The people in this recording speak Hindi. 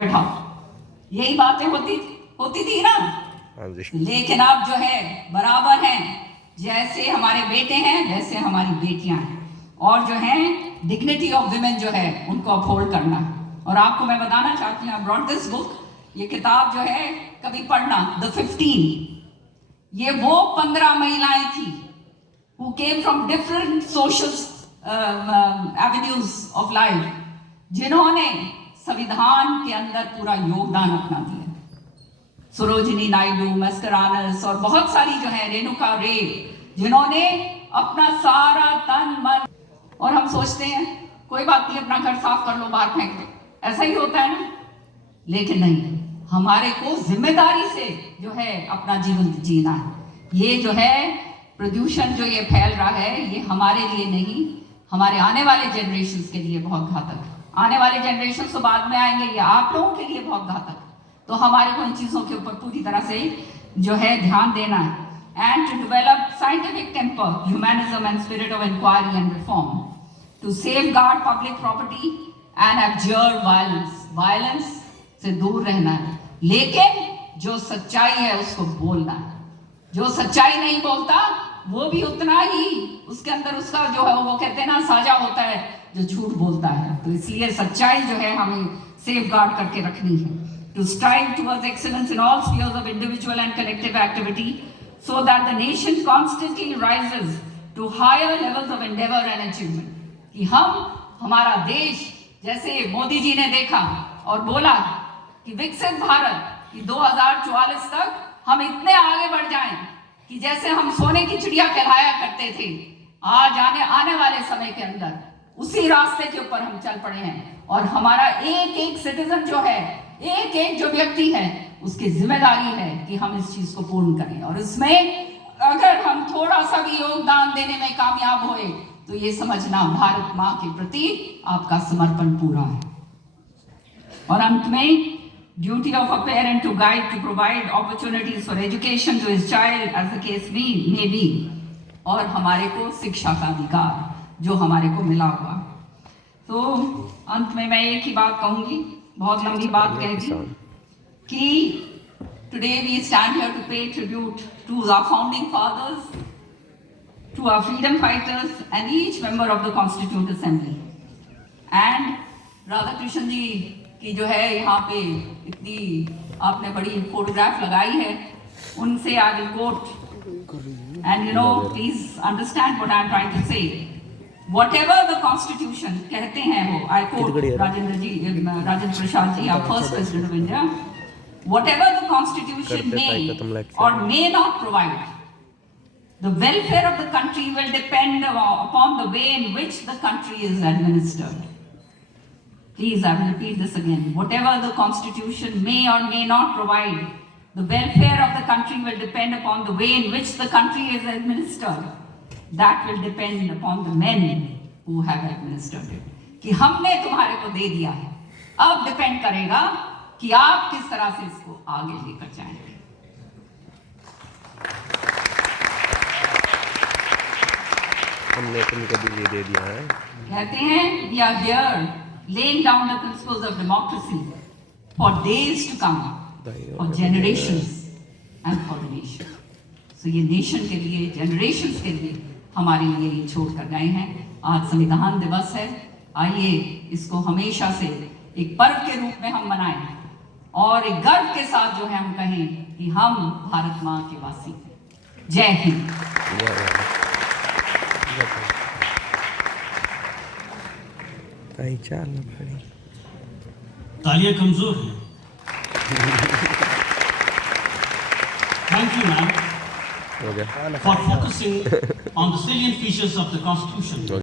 बैठा, यही बातें होती थी ना। लेकिन अब जो है बराबर हैं, जैसे हमारे बेटे हैं वैसे हमारी बेटियां हैं, और जो है डिग्निटी ऑफ विमेन जो है उनको अपहोल्ड करना है। और आपको मैं बताना चाहती हूँ, आई ब्रॉट दिस बुक, ये किताब जो है कभी पढ़ना, द 15। ये वो 15 महिलाएं थी who came from different social avenues of life, जिन्होंने संविधान के अंदर पूरा योगदान अपना दिया। सरोजिनी नायडू, मस्करानस और बहुत सारी जो है, रेणुका रे, जिन्होंने अपना सारा तन मन, और हम सोचते हैं कोई बात नहीं, अपना घर साफ कर लो, बाहर फेंक दो, ऐसा ही होता है ना। लेकिन नहीं, हमारे को जिम्मेदारी से जो है अपना जीवन जीना है। ये जो है प्रदूषण जो ये फैल रहा है, ये हमारे लिए नहीं, हमारे आने वाले जनरेशंस के लिए बहुत घातक है। आने वाले जनरेशंस तो बाद में आएंगे, ये आप लोगों के लिए बहुत घातक है। तो हमारे को इन चीज़ों के ऊपर पूरी तरह से जो है ध्यान देना है। And to develop scientific temper, humanism and spirit of inquiry and reform, to safeguard public property and observe violence. Violence से दूर रहना है, लेकिन जो सच्चाई है उसको बोलना है। जो सच्चाई नहीं बोलता वो भी उतना ही उसके अंदर उसका जो है, वो कहते हैं ना, साझा होता है जो झूठ बोलता है। तो इसलिए सच्चाई जो है हमें सेफगार्ड करके रखनी है। To strive towards excellence in all spheres of individual and collective activity, so that the nation constantly rises to higher levels of endeavor and achievement. कि हमारा देश, जैसे मोदी जी ने देखा और बोला कि विकसित भारत, कि 2044 तक हम इतने आगे बढ़ जाएं कि जैसे हम सोने की चिड़िया कहलाया करते थे, आज आने वाले समय के अंदर उसी रास्ते के ऊपर हम चल पड़े हैं। और हमारा एक एक सिटीजन जो है, एक एक जो व्यक्ति है, उसकी जिम्मेदारी है कि हम इस चीज को पूर्ण करें। और इसमें अगर हम थोड़ा सा भी योगदान देने में कामयाब होए तो ये समझना भारत माँ के प्रति आपका समर्पण पूरा है। और अंत में, duty of a parent to guide, to provide opportunities for education to his child as the case may be, और हमारे को शिक्षा का अधिकार जो हमारे को मिला हुआ। तो अंत में मैं एक ही बात कहूंगी, बहुत लंबी बात कह दी, कि today we stand here to pay tribute to our founding fathers, to our freedom fighters and each member of the constituent assembly. And Radha Krishna ji की जो है यहाँ पे इतनी आपने बड़ी फोटोग्राफ लगाई है, उनसे I will quote, and you know please understand what I am trying to say. Whatever the Constitution, कहते हैं वो, I quote Rajendra Prasad ji, our first President of India, whatever the Constitution may or may not provide, the welfare of the country will depend upon the way in which the country is administered. Please, I will repeat this again. Whatever the Constitution may or may not provide, the welfare of the country will depend upon the way in which the country is administered. That will depend upon the men who have administered it. कि हमने तुम्हारे को दे दिया है, अब डिपेंड करेगा कि आप किस तरह से इसको आगे लेकर जाएंगे। हमने तुमको भी दे दिया है। कहते हैं we are here laying down the principles of democracy for days to come, for generations and for the nation. So ये नेशन के लिए, जनरेशंस के लिए हमारे लिए ये छोड़ कर गए हैं। आज संविधान दिवस है, आइए इसको हमेशा से एक पर्व के रूप में हम मनाएं और एक गर्व के साथ जो है हम कहें कि हम भारत माँ के वासी हैं। जय हिंद। तालियां कमजोर हैं। Thank you, ma'am, for focusing on the salient features of the Constitution.